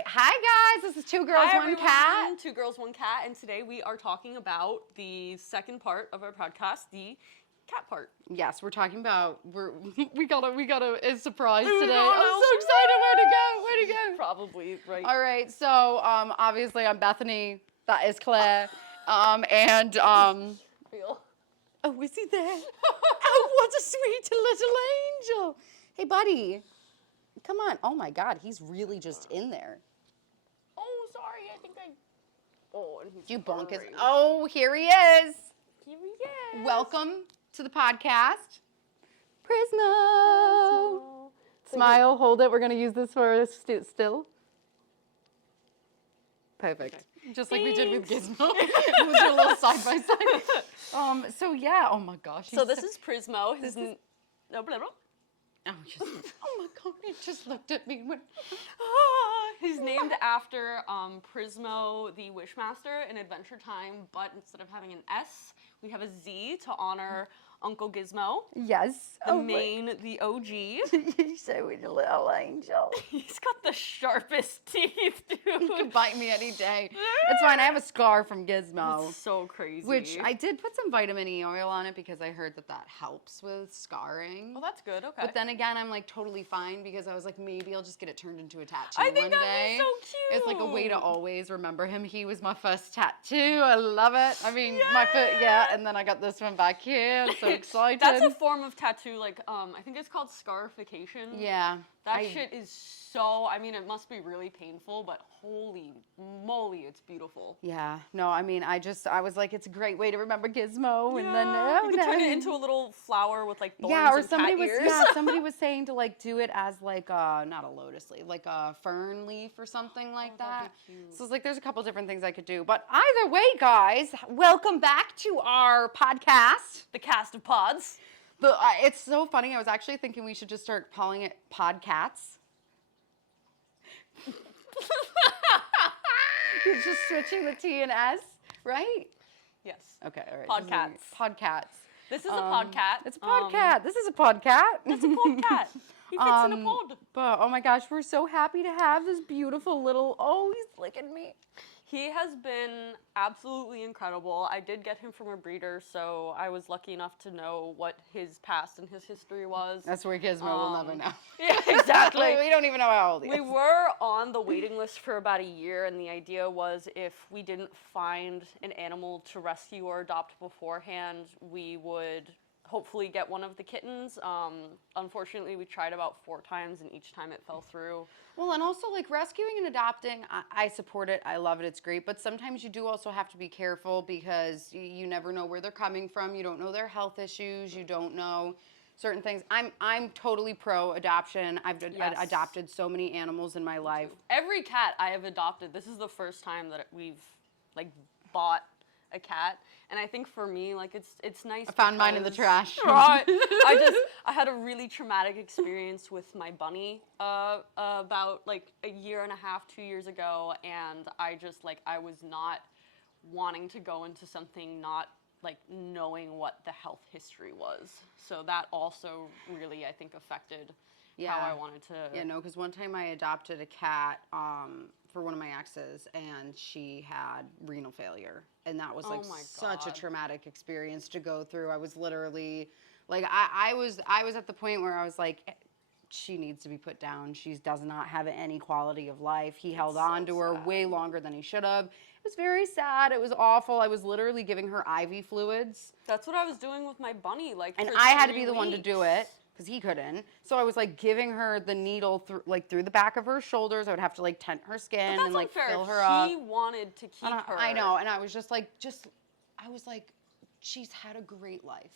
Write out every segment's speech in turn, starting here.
right. Hi, guys. This is Two Girls, Hi, One everyone. Cat. Two Girls, One Cat. And today we are talking about the second part of our podcast, the cat part. Yes, we're talking about, we got a surprise We today. got I'm a so excited. Where to go? Probably, right? All right. So, obviously, I'm Bethany. That is Claire. And, Real. oh, is he there? Oh, what a sweet little angel. Hey, buddy. Come on. Oh, my God. He's really just in there. Oh, sorry. I think I... Oh, and he's You bonk his... purring. Oh, here he is. Here he is. Welcome to the podcast. Prizmo. Smile, hold it. We're going to use this for still. Perfect. Okay. Just like we did with Gizmo. It was a little side by side. So yeah, oh my gosh. So this is Prizmo. No, blah, blah. Oh, oh my God, he just looked at me and went, He's named after Prizmo, the Wishmaster in Adventure Time, but instead of having an S, we have a Z to honor Uncle Gizmo. yes. The OG. He's so a little angel. He's got the sharpest teeth, dude. He can bite me any day. It's fine, I have a scar from Gizmo. It's so crazy. Which I did put some vitamin E oil on it because I heard that helps with scarring. Well, that's good, okay. But then again, I'm like totally fine because I was like, maybe I'll just get it turned into a tattoo I think one that'd day. be so cute. It's like a way to always remember him. He was my first tattoo. I love it. I mean, my foot, yeah. And then I got this one back here. I'm so excited. That's a form of tattoo, like, I think it's called scarification. Yeah. That shit is so, I mean, it must be really painful, but holy moly, it's beautiful. Yeah. No, I mean, I was like, it's a great way to remember Gizmo. And then, you can turn it into a little flower with, like, thorns or and somebody cat was, ears. yeah, somebody was saying to, like, do it as, like, not a lotus leaf, like a fern leaf or something like that. That'd be cute. So it's like, there's a couple different things I could do. But either way, guys, welcome back to our podcast. The cast of pods. It's so funny. I was actually thinking we should just start calling it Podcats. You're just switching the T and S, right? Yes. Okay, all right. Podcats. Podcats. This is a podcat. It's a podcat. This is a podcat. It's a podcat. He fits in a pod. But, oh my gosh, we're so happy to have this beautiful little, oh, he's licking me. He has been absolutely incredible. I did get him from a breeder, so I was lucky enough to know what his past and his history was. That's where Gizmo will never know. Yeah, exactly. We don't even know how old he is. We were on the waiting list for about a year, and the idea was if we didn't find an animal to rescue or adopt beforehand, we would hopefully get one of the kittens. Unfortunately, we tried about 4 times, and each time it fell through. Well, and also, like, rescuing and adopting, I support it. I love it. It's great. But sometimes you do also have to be careful because you never know where they're coming from. You don't know their health issues. You don't know certain things. I'm totally pro adoption. I've adopted so many animals in my life. Every cat I have adopted, this is the first time that we've, like, bought a cat, and I think for me, like, it's nice. I found mine in the trash. Right. I had a really traumatic experience with my bunny about like a year and a half, 2 years ago, and I was not wanting to go into something not like knowing what the health history was. So that also really, I think, affected how I wanted to. Yeah, no, because one time I adopted a cat for one of my exes, and she had renal failure, and that was like such a traumatic experience to go through. I was literally, like, I was at the point where I was like, she needs to be put down. She does not have any quality of life. He held on to her way longer than he should have. It was very sad. It was awful. I was literally giving her IV fluids. That's what I was doing with my bunny, like. And for I had to 3 be the one to do it because he couldn't. So I was like giving her the needle through the back of her shoulders. I would have to like tent her skin and like fill her up. He wanted to keep her. I know, and I was just like, I was like, she's had a great life.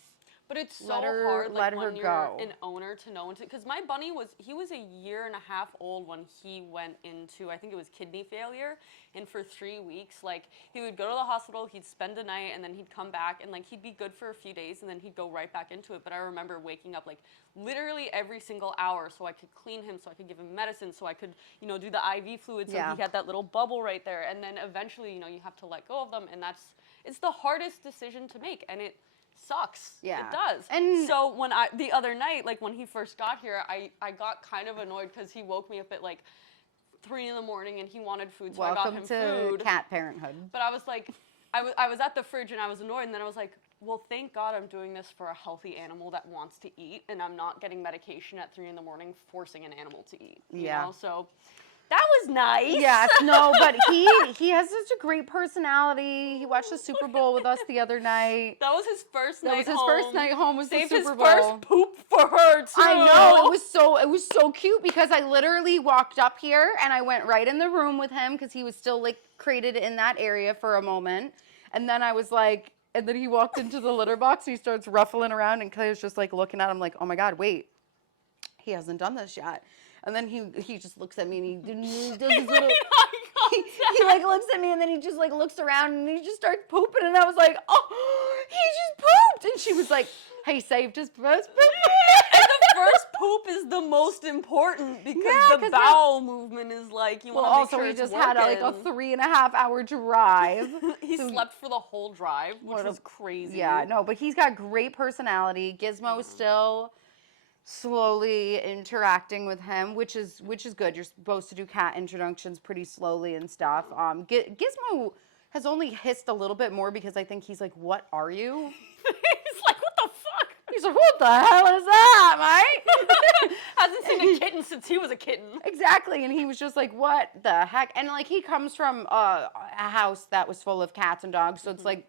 But it's so hard, like, when you're go. an owner to know, because my bunny was a year and a half old when he went into, I think it was kidney failure, and for 3 weeks, like, he would go to the hospital, he'd spend a night, and then he'd come back, and, like, he'd be good for a few days, and then he'd go right back into it. But I remember waking up, like, literally every single hour so I could clean him, so I could give him medicine, so I could, do the IV fluid, so he had that little bubble right there, and then eventually, you have to let go of them, and it's the hardest decision to make, and it sucks. Yeah. It does. And so the other night, like when he first got here, I got kind of annoyed because he woke me up at like 3 in the morning and he wanted food, so Welcome I got him to food. cat parenthood. But I was like, I was at the fridge and I was annoyed, and then I was like, well, thank God I'm doing this for a healthy animal that wants to eat, and I'm not getting medication at 3 in the morning forcing an animal to eat. You know? So that was nice. Yes, no, but he has such a great personality. He watched the Super Bowl with us the other night. That was his first night home. That was his first night home, was the Super Bowl. Saved his first poop for her, too. I know, it was so cute because I literally walked up here and I went right in the room with him because he was still like crated in that area for a moment. And then I was like, and then he walked into the litter box and he starts ruffling around, and Claire's just like looking at him like, oh my God, wait, he hasn't done this yet. And then he just looks at me and he does his little, he like looks at me and then he just like looks around and he just starts pooping, and I was like, oh, he just pooped. And she was like, he saved his first poop. And the first poop is the most important because the bowel movement is like, you want to make sure it's working. Also, he just had like a 3.5 hour drive. He slept for the whole drive, which was crazy. Yeah, no, but he's got great personality. Gizmo is still slowly interacting with him, which is good. You're supposed to do cat introductions pretty slowly and stuff. Gizmo has only hissed a little bit more because I think he's like, what are you? He's like, what the fuck? He's like, what the hell is that, mate? Hasn't seen a kitten since he was a kitten. Exactly, and he was just like, what the heck? And like, he comes from a house that was full of cats and dogs, so it's like,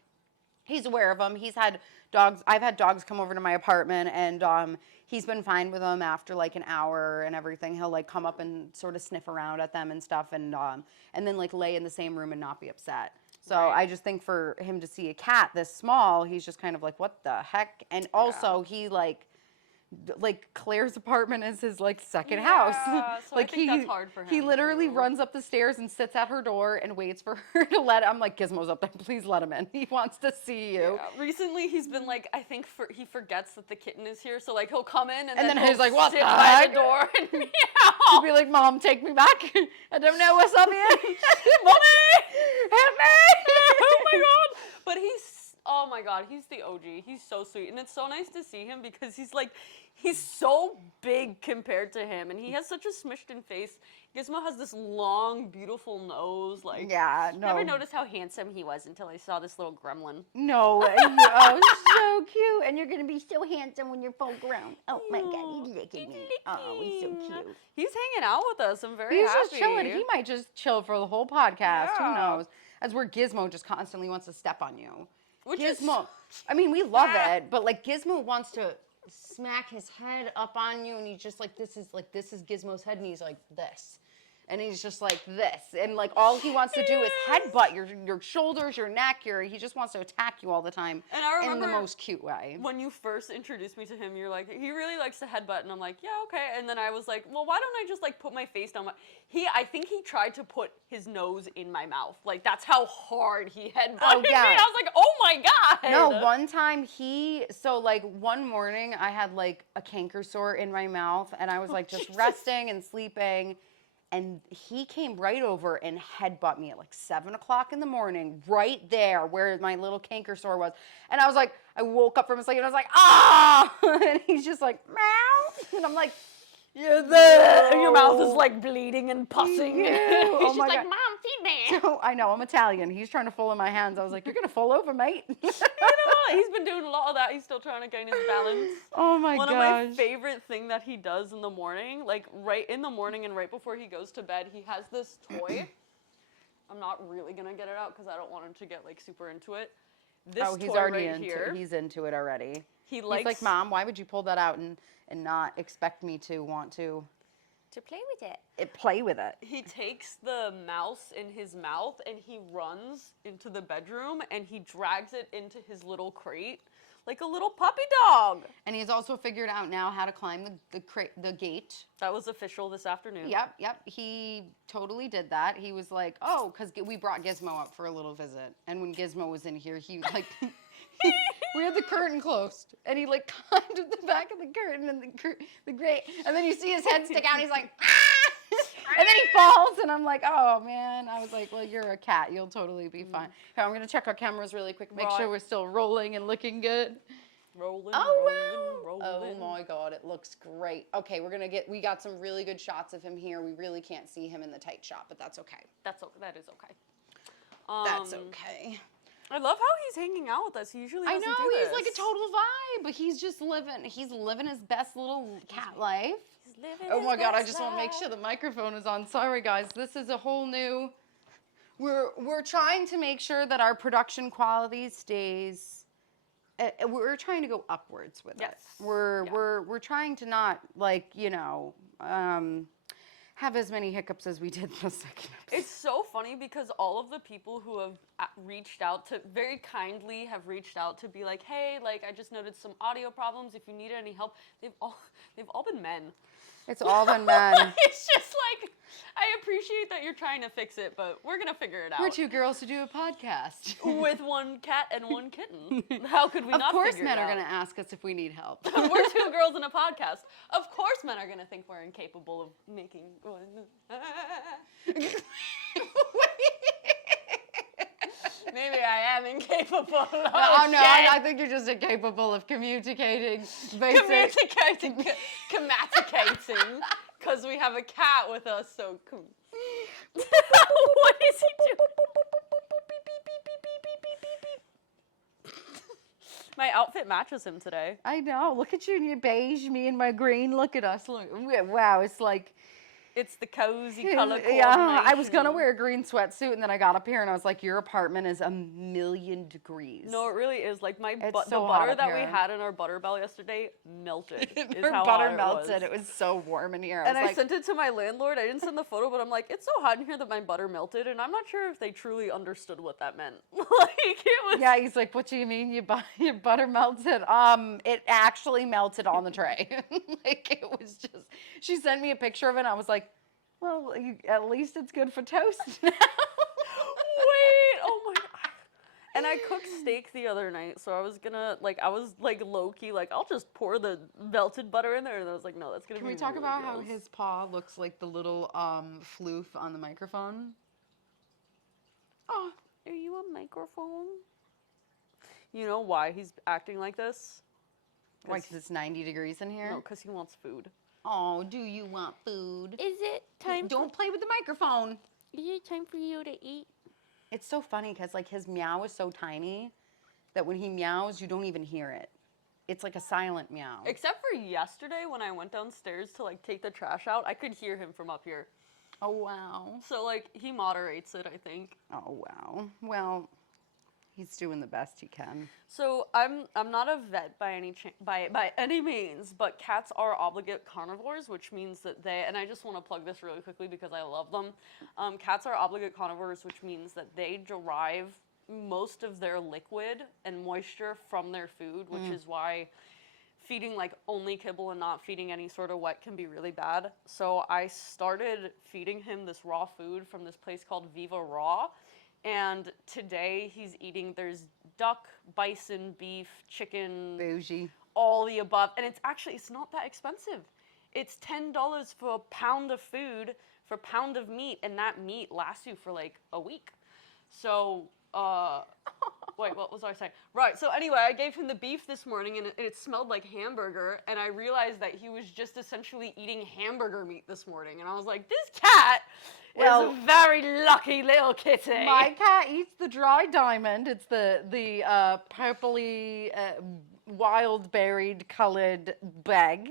he's aware of them. He's had dogs. I've had dogs come over to my apartment, and he's been fine with them after like an hour and everything. He'll like come up and sort of sniff around at them and stuff, and then like lay in the same room and not be upset. So I just think for him to see a cat this small, he's just kind of like, what the heck? And also he like Claire's apartment is his like second house. So like I think that's hard for him. He literally runs up the stairs and sits at her door and waits for her to let him. I'm like, Gizmo's up there, please let him in. He wants to see you. Yeah. Recently he's been like, I think he forgets that the kitten is here, so like he'll come in and then he's like, what sit the by heck? the door and meow. He'll be like, Mom, take me back. I don't know what's up here. Mommy! Help me! Oh my God. But oh my God, he's the OG. He's so sweet. And it's so nice to see him because he's so big compared to him. And he has such a smushed in face. Gizmo has this long, beautiful nose. Like, yeah, no. Never noticed how handsome he was until I saw this little gremlin. No, oh, so cute. And you're going to be so handsome when you're full grown. Oh my God, he's licking me. Oh, he's so cute. He's hanging out with us. I'm very happy. He's just chilling. He might just chill for the whole podcast. Yeah. Who knows? That's where Gizmo just constantly wants to step on you. Which Gizmo, I mean, we love it, but like Gizmo wants to smack his head up on you, and he's just like, this is Gizmo's head, and he's like this. And he's just like this. And like all he wants to do is headbutt your shoulders, your neck, he just wants to attack you all the time. And I remember in the most cute way. When you first introduced me to him, you're like, he really likes to headbutt. And I'm like, yeah, okay. And then I was like, well, why don't I just like put my face down I think he tried to put his nose in my mouth. Like that's how hard he headbutted me. I was like, oh my God. No, one time one morning I had like a canker sore in my mouth, and I was like just resting and sleeping. And he came right over and headbutt me at like 7 o'clock in the morning, right there where my little canker sore was. And I was like, I woke up from sleep and I was like, ah! And he's just like, meow. And I'm like, you're there. And your mouth is like bleeding and pussing. Oh She's my like, God. Mom, feed me. So, I know, I'm Italian. He's trying to fall in my hands. I was like, you're going to fall over, mate. You know what? He's been doing a lot of that. He's still trying to gain his balance. Oh my gosh. One of my favorite thing that he does in the morning, like right in the morning and right before he goes to bed, he has this toy. I'm not really going to get it out because I don't want him to get like super into it. This he's toy already right here. He's into it already. He's like, Mom, why would you pull that out and not expect me to want to play with it. Play with it. He takes the mouse in his mouth and he runs into the bedroom and he drags it into his little crate like a little puppy dog. And he's also figured out now how to climb the gate. That was official this afternoon. Yep. He totally did that. He was like, oh, because we brought Gizmo up for a little visit. And when Gizmo was in here, he like... we had the curtain closed, and he like climbed at the back of the curtain and the grate, and then you see his head stick out, and he's like, ah! And then he falls, and I'm like, oh man. I was like, well, you're a cat, you'll totally be fine. Okay, I'm gonna check our cameras really quick, make sure we're still rolling and looking good. Rolling, Oh, rolling, wow. rolling. Oh my God, it looks great. Okay, we got some really good shots of him here. We really can't see him in the tight shot, but that's okay. That is okay. That's okay. I love how he's hanging out with us. He usually doesn't do this. I know, he's like a total vibe, but he's just living his best little cat life. He's living Oh my his God, I best just want to make life. sure the microphone is on. Sorry guys, this is a whole new, we're trying to make sure that our production quality stays, we're trying to go upwards with it. We're trying to not have as many hiccups as we did in the second episode. It's so funny because all of the people who have reached out to, very kindly have reached out to be like, hey, like I just noticed some audio problems. If you need any help, they've all been men. It's all been men. It's just like, I appreciate that you're trying to fix it, but we're going to figure it out. We're two girls to do a podcast. With one cat and one kitten. How could we not figure it out? Of course men are going to ask us if we need help. We're two girls in a podcast. Of course men are going to think we're incapable of making one. Maybe I am incapable of I think you're just incapable of communicating. Communicating. Because we have a cat with us, so... What is he doing? My outfit matches him today. I know. Look at you in your beige, me in my green. Look at us. Look. Wow, it's like... It's the cozy color coordination. Yeah, I was going to wear a green sweatsuit, and then I got up here, and I was like, your apartment is 1,000,000 degrees. No, it really is. Like, the so butter that we had in our butter bell yesterday melted. Our butter melted. It was so warm in here. And I sent it to my landlord. I didn't send the photo, but I'm like, it's so hot in here that my butter melted, and I'm not sure if they truly understood what that meant. It was... Yeah, he's like, what do you mean your butter melted? It actually melted on the tray. It was just... She sent me a picture of it, and I was like, well, at least it's good for toast now. Wait, oh my God. And I cooked steak the other night, so I was low-key, I'll just pour the melted butter in there, and I was like, no, that's gonna be Can we talk really about gross. how his paw looks like the little floof on the microphone? Oh, are you a microphone? You know why he's acting like this? Why, because it's 90 degrees in here? No, because he wants food. Oh, do you want food? Is it time? Don't play with the microphone. Is it time for you to eat? It's so funny because his meow is so tiny that when he meows, you don't even hear it. It's like a silent meow. Except for yesterday when I went downstairs to take the trash out, I could hear him from up here. Oh wow. So he moderates it, I think. Oh wow. Well, he's doing the best he can. So I'm not a vet by any means, but cats are obligate carnivores, which means that and I just want to plug this really quickly because I love them. Cats are obligate carnivores, which means that they derive most of their liquid and moisture from their food, which is why feeding only kibble and not feeding any sort of wet can be really bad. So I started feeding him this raw food from this place called Viva Raw. And today he's eating, there's duck, bison, beef, chicken. Bougie. All the above. And it's not that expensive. It's $10 for a pound of food, for a pound of meat. And that meat lasts you for a week. So, wait, what was I saying? Right, so anyway, I gave him the beef this morning and it smelled like hamburger. And I realized that he was just essentially eating hamburger meat this morning. And I was like, this cat... Well, it's a very lucky little kitty. My cat eats the dry diamond. It's the purpley, wild berried colored bag.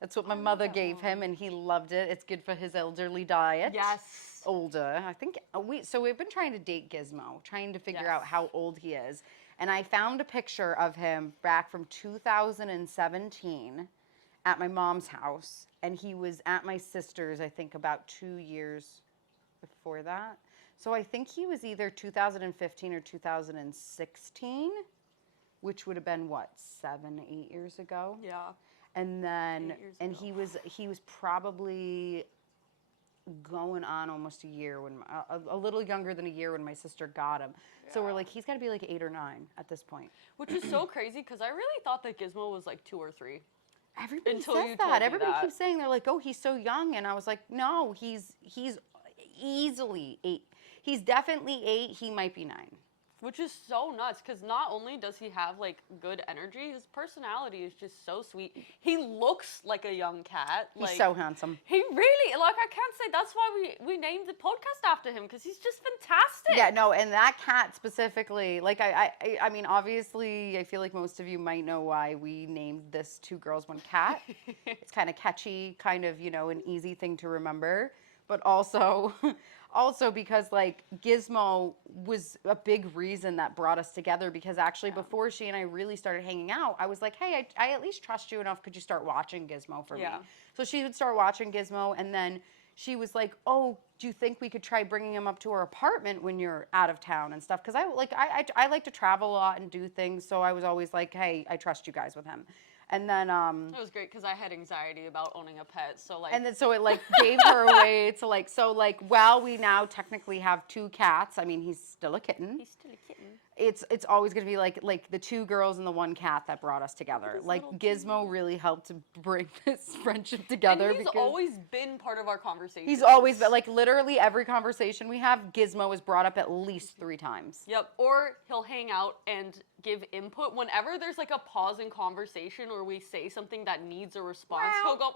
That's what my mother gave him, and he loved it. It's good for his elderly diet. Yes. Older. I think we've been trying to date Gizmo, trying to figure out how old he is. And I found a picture of him back from 2017 at my mom's house, and he was at my sister's, I think, about 2 years before that. So I think he was either 2015 or 2016, which would have been 7-8 years ago. Yeah. And then he was probably going on almost a year when a little younger than a year when my sister got him. Yeah. So we're like, he's got to be 8 or 9 at this point. Which is so crazy because I really thought that Gizmo was 2 or 3. Everybody says that. Everybody keeps saying, they're like, oh, he's so young. And I was like, no, he's easily 8. He's definitely 8. He might be 9. Which is so nuts, because not only does he have, like, good energy, his personality is just so sweet. He looks like a young cat. He's so handsome. He really, like, I can't say, that's why we named the podcast after him, because he's just fantastic. Yeah, no, and that cat specifically, like, I mean, obviously, I feel like most of you might know why we named this Two Girls, One Cat. It's kind of catchy, kind of, you know, an easy thing to remember, but also... Also because, like, Gizmo was a big reason that brought us together, because actually before she and I really started hanging out, I was like, hey, I at least trust you enough. Could you start watching Gizmo for me? So she would start watching Gizmo, and then she was like, oh, do you think we could try bringing him up to our apartment when you're out of town and stuff? Because I like to travel a lot and do things, so I was always like, hey, I trust you guys with him. And then it was great because I had anxiety about owning a pet, so like. And then so it like gave her a way to like, so like, while we now technically have 2 cats, I mean, he's still a kitten. He's still a kitten. It's always gonna be like the 2 girls and the 1 cat that brought us together. Like Gizmo really helped to bring this friendship together. And he's always been part of our conversation. He's always been, like, literally every conversation we have, Gizmo is brought up at least 3 times. Yep, or he'll hang out and give input whenever there's like a pause in conversation or we say something that needs a response. He'll go.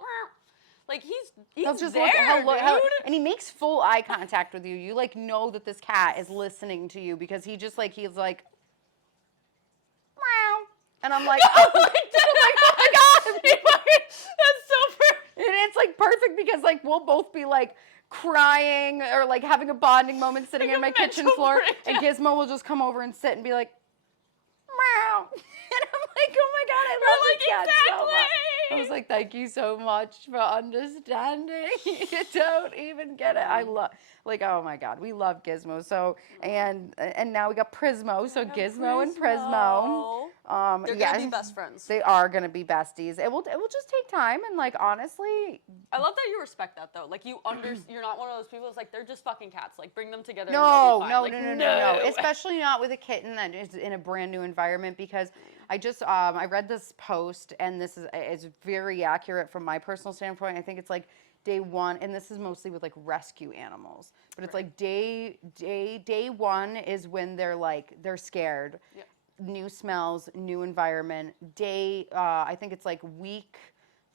Like he's just there, dude. And he makes full eye contact with you. You like know that this cat is listening to you because he's like, meow. And I'm like, oh my god, that's so perfect. And it's like perfect because like we'll both be like crying or like having a bonding moment sitting on my kitchen floor, and Gizmo will just come over and sit and be like, meow. And I'm like, oh my god, I love this cat so much. I was like, thank you so much for understanding. You don't even get it. I love, like, oh my god, we love Gizmo. So, and now we got Prizmo. So Gizmo and Prizmo. They're gonna be best friends. They are gonna be besties. It will just take time, and like honestly, I love that you respect that though. Like you're not one of those people that's like they're just fucking cats. Like bring them together. No. No. Especially not with a kitten that is in a brand new environment, because I just I read this post, and this is very accurate from my personal standpoint. I think it's like day 1, and this is mostly with like rescue animals, but it's like day 1 is when they're scared. Yeah. New smells, new environment. I think it's like week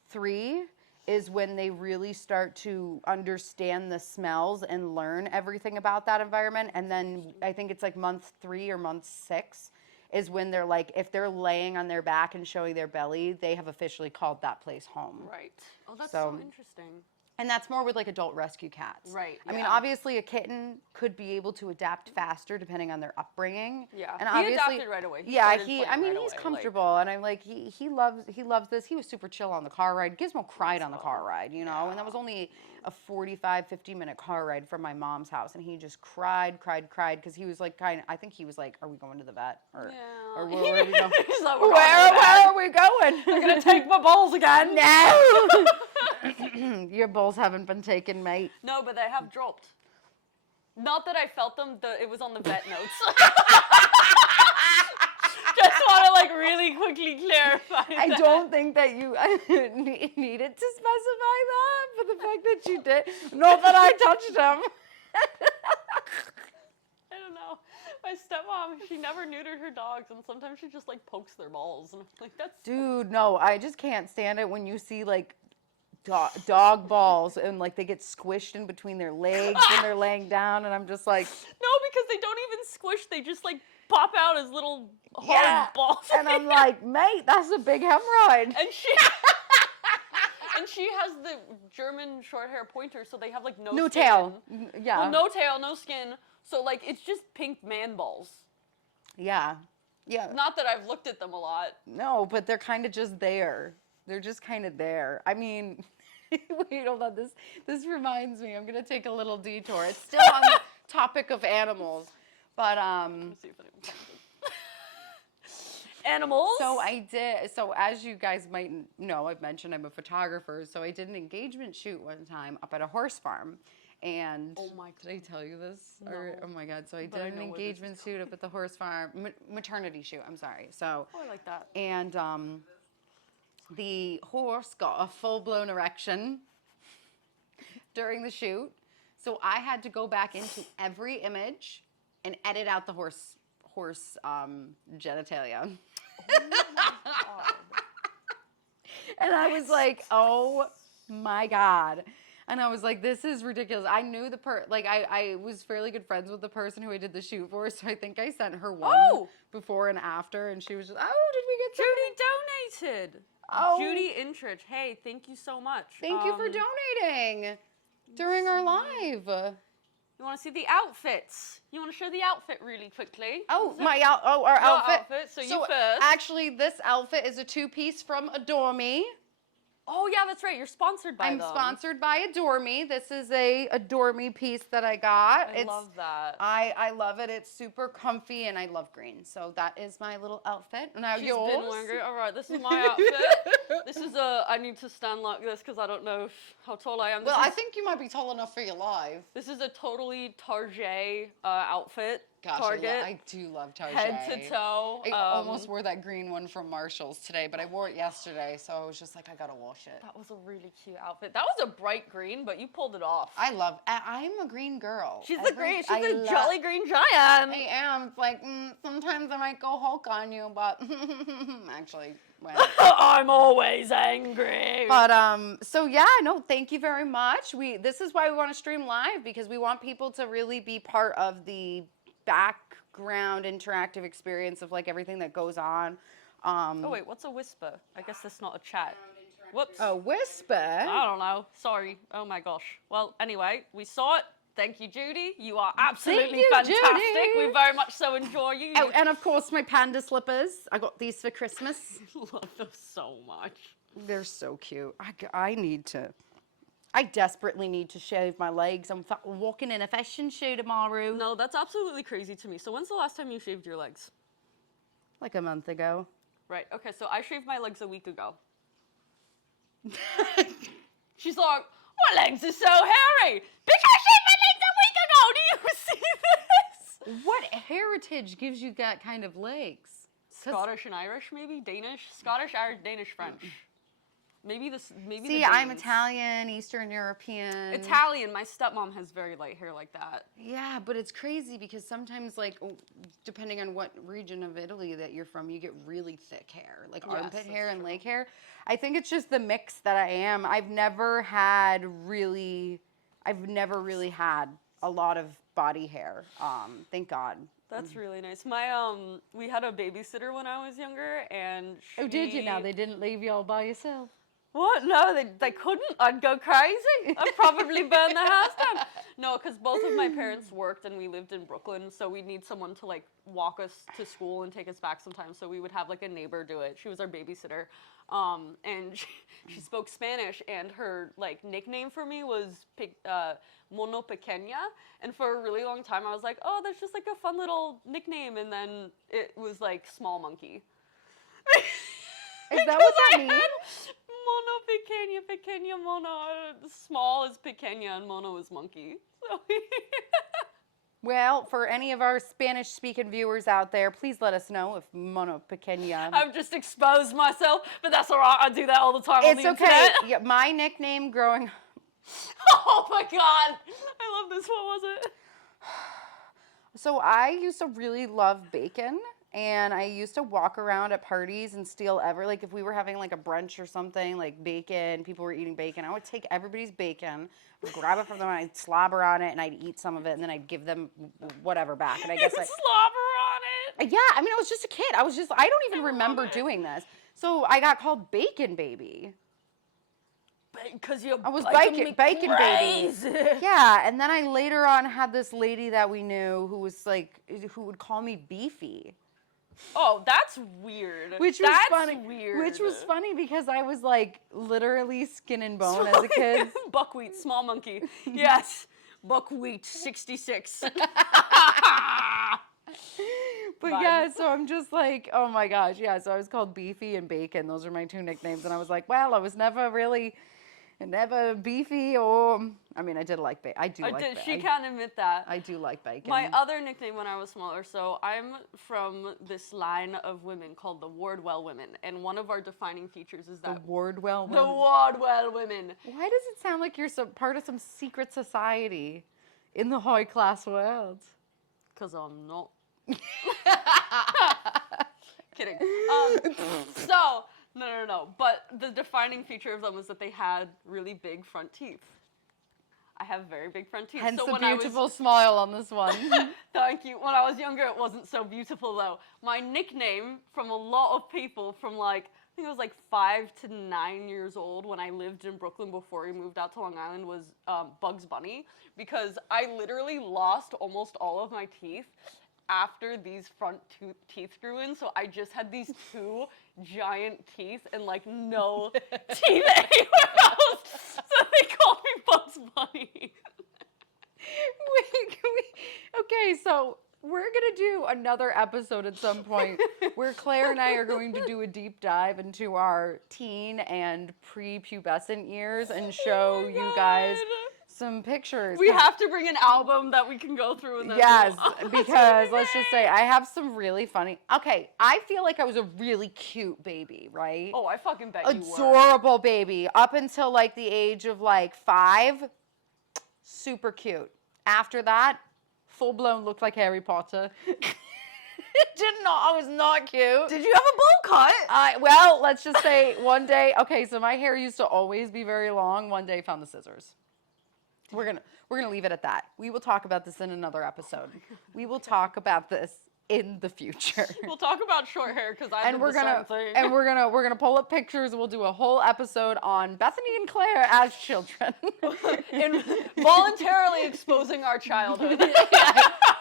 3 is when they really start to understand the smells and learn everything about that environment. And then I think it's like month 3 or month 6 is when they're like, if they're laying on their back and showing their belly, they have officially called that place home. Right. Oh, that's so interesting. And that's more with like adult rescue cats. Right. I mean, obviously a kitten could be able to adapt faster depending on their upbringing. Yeah. And he adapted right away. He's comfortable, and I'm like, he loves this. He was super chill on the car ride. Gizmo cried on the car ride, you know, and that was only a 45-50 minute car ride from my mom's house, and he just cried because he was like I think he was like, are we going to the vet or where are we going? Where are we going? They're gonna take my balls again. No. Your balls haven't been taken, mate. No, but they have dropped. Not that I felt them. It was on the vet notes. Just want to like really quickly clarify. I don't think that you needed to specify that, but the fact that you did, not that I touched them. I don't know. My stepmom, she never neutered her dogs, and sometimes she just like pokes their balls, and I'm like, that's. Dude, no, I just can't stand it when you see like dog balls and like they get squished in between their legs when they're laying down, and I'm just like. No, because they don't even squish; they just like pop out as little hard balls. And I'm like, mate, that's a big hemorrhoid. And she has the German short hair pointer, so they have like no skin. tail. Yeah. Well, no tail, no skin. So like it's just pink man balls. Yeah. Yeah. Not that I've looked at them a lot. No, but they're kind of just there. They're just kind of there. I mean, wait, hold on. This reminds me. I'm gonna take a little detour. It's still on the topic of animals, but Let me see if anyone finds it. Animals. So as you guys might know, I've mentioned I'm a photographer. So I did an engagement shoot one time up at a horse farm. And did I tell you this? No. Oh my God. So I did an engagement shoot up at the horse farm, maternity shoot. I'm sorry. So. Oh, I like that. And the horse got a full-blown erection during the shoot. So I had to go back into every image and edit out the horse horse genitalia. Oh my God. And I was like, oh my God. And I was like, this is ridiculous. I knew I was fairly good friends with the person who I did the shoot for, so I think I sent her one before and after, and she was just, oh, did we get Judy donated. Oh. Judy Intrich. Hey, thank you so much. Thank you for donating during our live. You want to see the outfits? You want to show the outfit really quickly? Oh, our outfit. So you first. Actually, this outfit is a 2-piece from Adore Me. Oh, yeah, that's right. You're sponsored by them. I'm sponsored by Adore Me. This is a Adore Me piece that I got. I love that. I love it. It's super comfy, and I love green. So that is my little outfit. Now She's yours. been wearing green. All right, this is my outfit. This is I need to stand like this because I don't know how tall I am. I think you might be tall enough for your live. This is a totally Target outfit. Gosh, Target. I do love Target. Head to toe. I almost wore that green one from Marshall's today, but I wore it yesterday, so I was just like, I gotta wash it. That was a really cute outfit. That was a bright green, but you pulled it off. I'm a green girl. She's a jolly green giant. I am. It's like, sometimes I might go Hulk on you, but actually, well. I'm always angry. But, so yeah, no, thank you very much. This is why we want to stream live, because we want people to really be part of the background interactive experience of like everything that goes on. Oh wait, what's a whisper? I guess that's not a chat. Whoops. A whisper? I don't know. Sorry. Oh my gosh. Well, anyway, we saw it. Thank you, Judy. You are absolutely fantastic. Judy. We very much so enjoy you. Oh, and of course my panda slippers. I got these for Christmas. I love them so much. They're so cute. I desperately need to shave my legs. I'm walking in a fashion show tomorrow. No, that's absolutely crazy to me. So when's the last time you shaved your legs? Like a month ago. Right. Okay, so I shaved my legs a week ago. She's like, my legs are so hairy. Bitch, I shaved my legs a week ago. Do you see this? What heritage gives you that kind of legs? Scottish and Irish, maybe? Danish? Scottish, Irish, Danish, French. Maybe See, I'm Italian, Eastern European. Italian. My stepmom has very light hair like that. Yeah, but it's crazy because sometimes, like, depending on what region of Italy that you're from, you get really thick hair, like armpit hair and leg hair. I think it's just the mix that I am. I've never really had a lot of body hair. Thank God. That's really nice. My we had a babysitter when I was younger, and oh, did you? Now they didn't leave you all by yourself. What? No, they couldn't. I'd go crazy. I'd probably burn the house down. No, because both of my parents worked and we lived in Brooklyn, so we'd need someone to like walk us to school and take us back sometimes. So we would have like a neighbor do it. She was our babysitter, and she spoke Spanish, and her like nickname for me was Mono Pequeña. And for a really long time, I was like, oh, that's just like a fun little nickname, and then it was like Small Monkey. Is that what that means? Mono pequeña, pequeña mono. Small is pequeña and mono is monkey. So well, for any of our Spanish-speaking viewers out there, please let us know if mono pequeña. I've just exposed myself, but that's all right. I do that all the time on the internet. It's okay. Yeah, my nickname growing. Oh my God! I love this. What was it? So I used to really love bacon. And I used to walk around at parties and steal like if we were having like a brunch or something, like bacon, people were eating bacon, I would take everybody's bacon, grab it from them, and I'd slobber on it, and I'd eat some of it, and then I'd give them whatever back. And I guess slobber on it? Yeah, I mean, I was just a kid. I don't even remember doing this. So I got called Bacon Baby. Because I was bacon baby. Yeah, and then I later on had this lady that we knew who would call me Beefy. Oh, that's weird. Which was funny because I was like literally skin and bone as a kid. Buckwheat, small monkey. Yes, buckwheat 66. But yeah, so I'm just like, oh my gosh, yeah. So I was called Beefy and Bacon. Those are my two nicknames, and I was like, well, I was never beefy, or I mean, I did like bacon. I do like bacon. She can't admit that. I do like bacon. My other nickname when I was smaller, so I'm from this line of women called the Wardwell women, and one of our defining features is that the Wardwell women. The Wardwell women. Why does it sound like you're part of some secret society in the high class world? Because I'm not. Kidding. So, no. But the defining feature of them was that they had really big front teeth. I have very big front teeth. Hence so the when beautiful smile on this one. Thank you. When I was younger, it wasn't so beautiful, though. My nickname from a lot of people from, like, I think I was, like, 5 to 9 years old when I lived in Brooklyn before we moved out to Long Island was Bugs Bunny, because I literally lost almost all of my teeth after these front teeth grew in, so I just had these 2 giant teeth and, like, no teeth anywhere else. So they called me Bugs Bunny. Okay, so we're going to do another episode at some point where Claire and I are going to do a deep dive into our teen and prepubescent years and show you guys some pictures. We have to bring an album that we can go through. And then yes, because let's just say I have some really funny. Okay, I feel like I was a really cute baby, right? Oh, I fucking bet you were. Adorable baby up until like the age of like 5. Super cute. After that, full blown looked like Harry Potter. I was not cute. Did you have a bowl cut? Well, let's just say one day. Okay, so my hair used to always be very long. One day, found the scissors. We're gonna leave it at that. We will talk about this in another episode. We will talk about this in the future. We'll talk about short hair because I did the same thing. And we're gonna pull up pictures. We'll do a whole episode on Bethany and Claire as children, voluntarily exposing our childhood.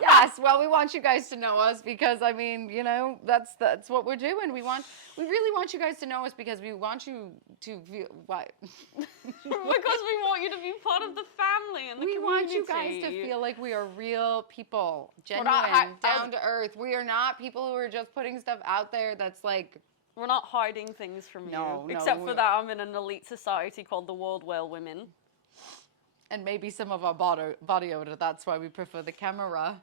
Yes, well, we want you guys to know us because I mean, you know, that's what we're doing. We really want you guys to know us because we want you to feel what? Because we want you to be part of the family and the community. We want you guys to feel like we are real people, genuine, down to earth. We are not people who are just putting stuff out there that's like... We're not hiding things from you. Except for that I'm in an elite society called the World Whale Women. And maybe some of our body odor. That's why we prefer the camera.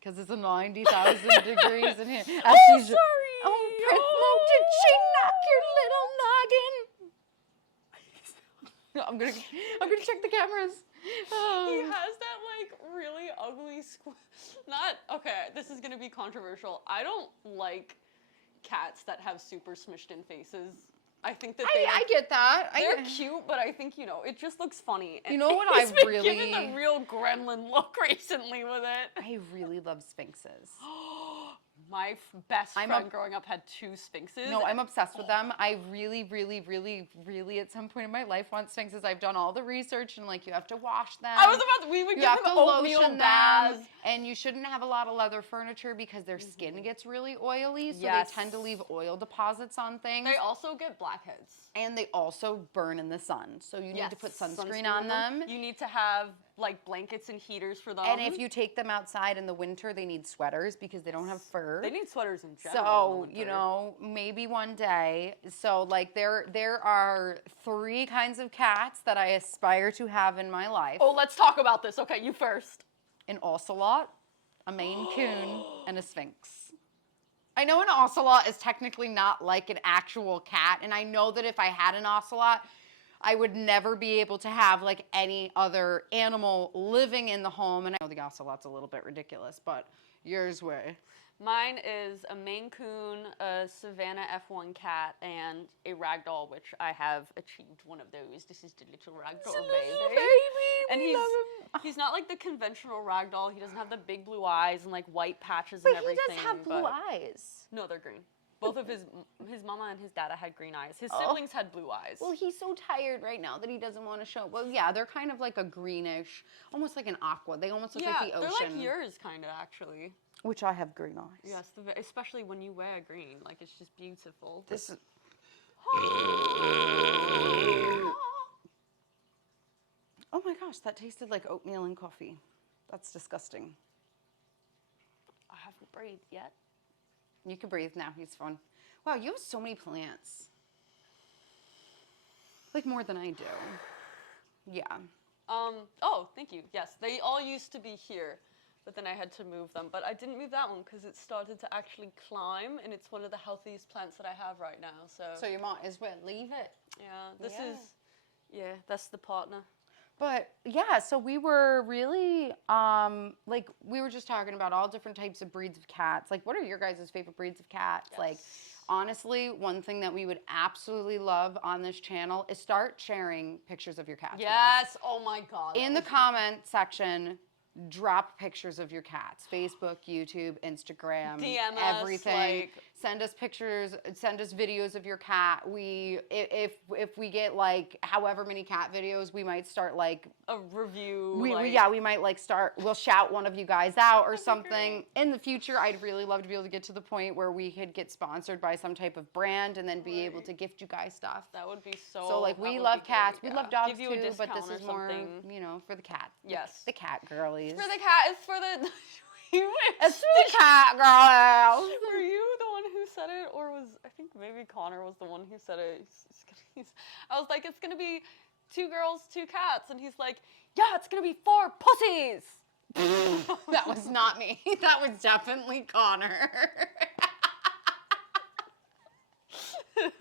Because it's 90,000 degrees in here. Sorry! Oh, Prizmo, did she knock your little noggin? No, I'm gonna check the cameras. Oh. He has that like really ugly okay, this is gonna be controversial. I don't like cats that have super smushed in faces. I think that I get that. They're cute, but I think, you know, it just looks funny. You know what I've been given the real gremlin look recently with it. I really love sphinxes. My best friend growing up had 2 sphinxes. No, I'm obsessed with them. I really, really, really, really at some point in my life want sphinxes. I've done all the research and like you have to wash them. We would give them oatmeal baths. And you shouldn't have a lot of leather furniture because their skin gets really oily. So they tend to leave oil deposits on things. They also get blackheads. And they also burn in the sun. So you need to put sunscreen on them. You need to have like blankets and heaters for them. And if you take them outside in the winter, they need sweaters because they don't have fur. They need sweaters in general. So, you know, maybe one day. So, like, there are 3 kinds of cats that I aspire to have in my life. Oh, let's talk about this. Okay, you first. An ocelot, a Maine Coon, and a Sphinx. I know an ocelot is technically not like an actual cat, and I know that if I had an ocelot, I would never be able to have like any other animal living in the home. And I know the ocelot's a little bit ridiculous, but yours were. Mine is a Maine Coon, a Savannah F1 cat, and a ragdoll, which I have achieved one of those. This is the little ragdoll baby. And he's not like the conventional ragdoll. He doesn't have the big blue eyes and like white patches and everything. But he does have blue eyes. No, they're green. Both of his mama and his dada had green eyes. His siblings had blue eyes. Well, he's so tired right now that he doesn't want to show. Well, yeah, they're kind of like a greenish, almost like an aqua. They almost look like the ocean. They're like yours, kind of, actually. Which I have green eyes. Yes, especially when you wear green. Like, it's just beautiful. This is... Oh my gosh, that tasted like oatmeal and coffee. That's disgusting. I haven't breathed yet. You can breathe now. He's fine. Wow, you have so many plants. Like more than I do. Yeah. Oh, thank you. Yes, they all used to be here, but then I had to move them. But I didn't move that one because it started to actually climb, and it's one of the healthiest plants that I have right now. So you might as well leave it. Yeah, that's the partner. But yeah, so we were really, like, we were just talking about all different types of breeds of cats. Like, what are your guys' favorite breeds of cats? Yes. Like, honestly, one thing that we would absolutely love on this channel is start sharing pictures of your cats. Yes. Oh my God. In the comment section, drop pictures of your cats. Facebook, YouTube, Instagram, DM everything. us, send us pictures, send us videos of your cat. If we get like however many cat videos, we might start like a review. We might like we'll shout one of you guys out or something. In the future, I'd really love to be able to get to the point where we could get sponsored by some type of brand and then be able to gift you guys stuff. That would be so. So like we love cats, we love dogs too, but this is more, for the cat. Yes. The cat girlies. For the cat, it's for the. It's the cat girls. Were you the one who said it, or was I think maybe Connor was the one who said it? I was like, it's gonna be 2 girls, 2 cats, and he's like, yeah, it's gonna be 4 pussies. That was not me. That was definitely Connor. It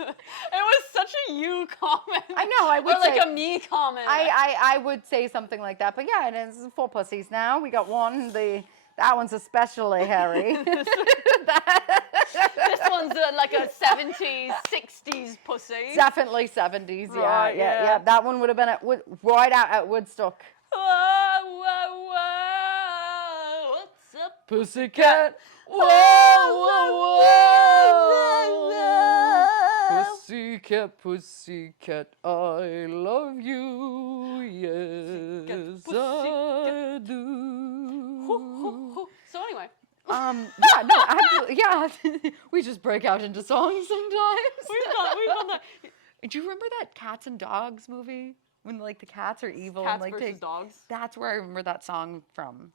was such a you comment. I know. I would or like a me comment. I would say something like that, but yeah, and it's 4 pussies now. We got one. That one's especially hairy. This one's like a 70s, 60s pussy. Definitely 70s. Right, yeah. That one would have been right out at Woodstock. Whoa, whoa, whoa. What's up, pussycat? Whoa, whoa, whoa. Pussycat, pussycat, I love you. Yes, I do. So anyway. We just break out into songs sometimes. We've done that. Do you remember that Cats and Dogs movie? When like the cats are evil Cats and like versus dogs. That's where I remember that song from.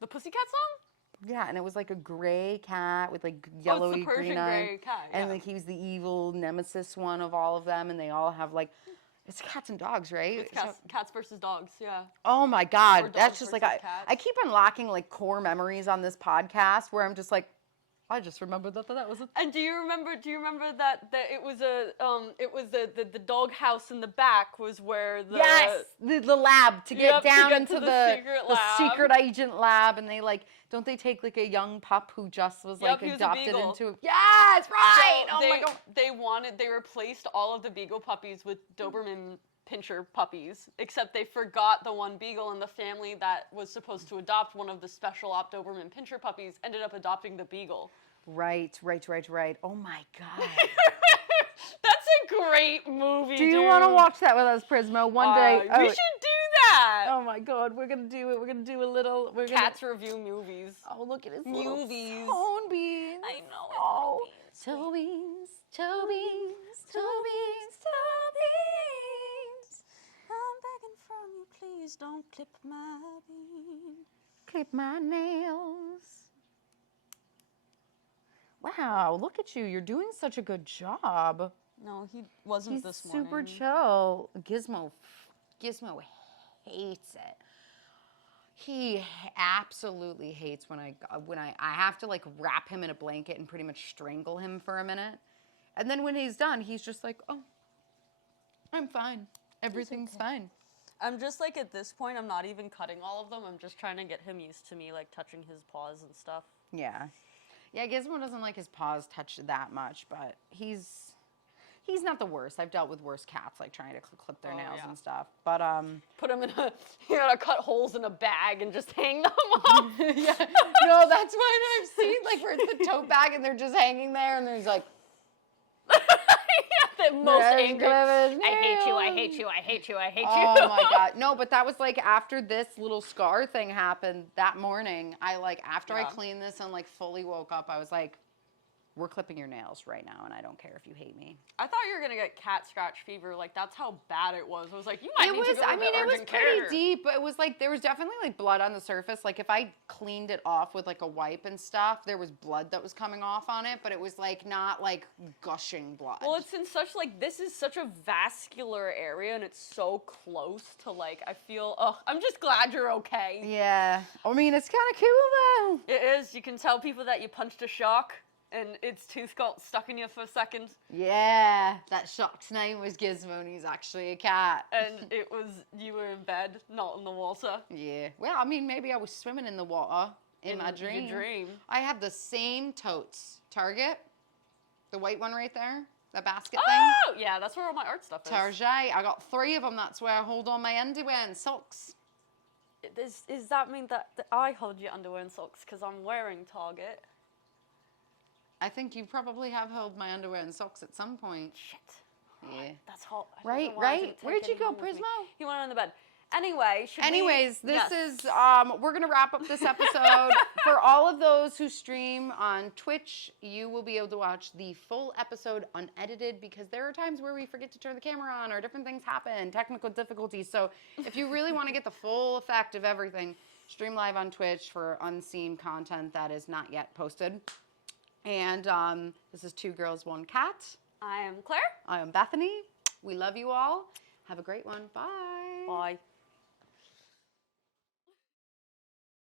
The Pussycat song? Yeah, and it was like a gray cat with like yellowy it's the Persian green eyes. gray cat, And like he was the evil nemesis one of all of them, and they all have like it's cats and dogs, right? It's cats versus dogs, yeah. Oh my God. Or That's just dogs like versus I keep unlocking like core memories on this podcast where I'm just like, I just remembered that was a And do you remember that it was the dog house in the back was where the the lab to get down into the secret agent lab, and they like don't they take like a young pup who just was like adopted into Yes, right. So my God. They replaced all of the beagle puppies with Doberman Pinscher puppies, except they forgot the one beagle, and the family that was supposed to adopt one of the special op Doberman Pinscher puppies ended up adopting the beagle. Right. Oh my God. That's a great movie. Do you want to watch that with us, Prizmo? One day. We should do that. Oh my God, we're gonna do it. We're gonna do a little. Cats review movies. Oh, look at his movies. Tone beans. I know. Oh, toe beans. I'm begging from you, please don't clip my bean. Clip my nails. Wow, look at you. You're doing such a good job. No, he wasn't this morning. He's super chill. Gizmo hates it. He absolutely hates when I have to like wrap him in a blanket and pretty much strangle him for a minute. And then when he's done, he's just like, "Oh, I'm fine. Everything's fine." I'm just like at this point, I'm not even cutting all of them. I'm just trying to get him used to me like touching his paws and stuff. Yeah. Yeah, Gizmo doesn't like his paws touched that much, but he's not the worst. I've dealt with worse cats, like trying to clip their nails and stuff. But put them in you gotta cut holes in a bag and just hang them up. Yeah. No, that's what I've seen, like where it's the tote bag and they're just hanging there, and there's like. The most angry. I hate you. Oh my God. No, but that was like after this little scar thing happened that morning. After I cleaned this and like fully woke up, I was like, we're clipping your nails right now, and I don't care if you hate me. I thought you were gonna get cat scratch fever. Like that's how bad it was. I was like, you might need to go to the urgent it was pretty care. deep, but it was like there was definitely like blood on the surface. Like if I cleaned it off with like a wipe and stuff, there was blood that was coming off on it, but it was like not like gushing blood. Well, it's in such like this is such a vascular area, and it's so close to like I feel. I'm just glad you're okay. Yeah, I mean it's kind of cool though. It is. You can tell people that you punched a shark. and its tooth got stuck in you for a second. Yeah, that shark's name was Gizmo, and he's actually a cat. And it was, you were in bed, not in the water. Yeah. Well, I mean, maybe I was swimming in the water in my dream. Your dream. I have the same totes. Target, the white one right there, the basket thing. Oh, yeah, that's where all my art stuff is. Target. I got 3 of them. That's where I hold all my underwear and socks. Does that mean that I hold your underwear and socks because I'm wearing Target? I think you probably have held my underwear and socks at some point. Shit. Yeah. That's hot. Right. Where'd you go, Prizmo? He went on the bed. Anyway, this is, we're going to wrap up this episode. For all of those who stream on Twitch, you will be able to watch the full episode unedited because there are times where we forget to turn the camera on or different things happen, technical difficulties. So if you really want to get the full effect of everything, stream live on Twitch for unseen content that is not yet posted. And this is 2 Girls, 1 Cat. I am Claire. I am Bethany. We love you all. Have a great one. Bye. Bye.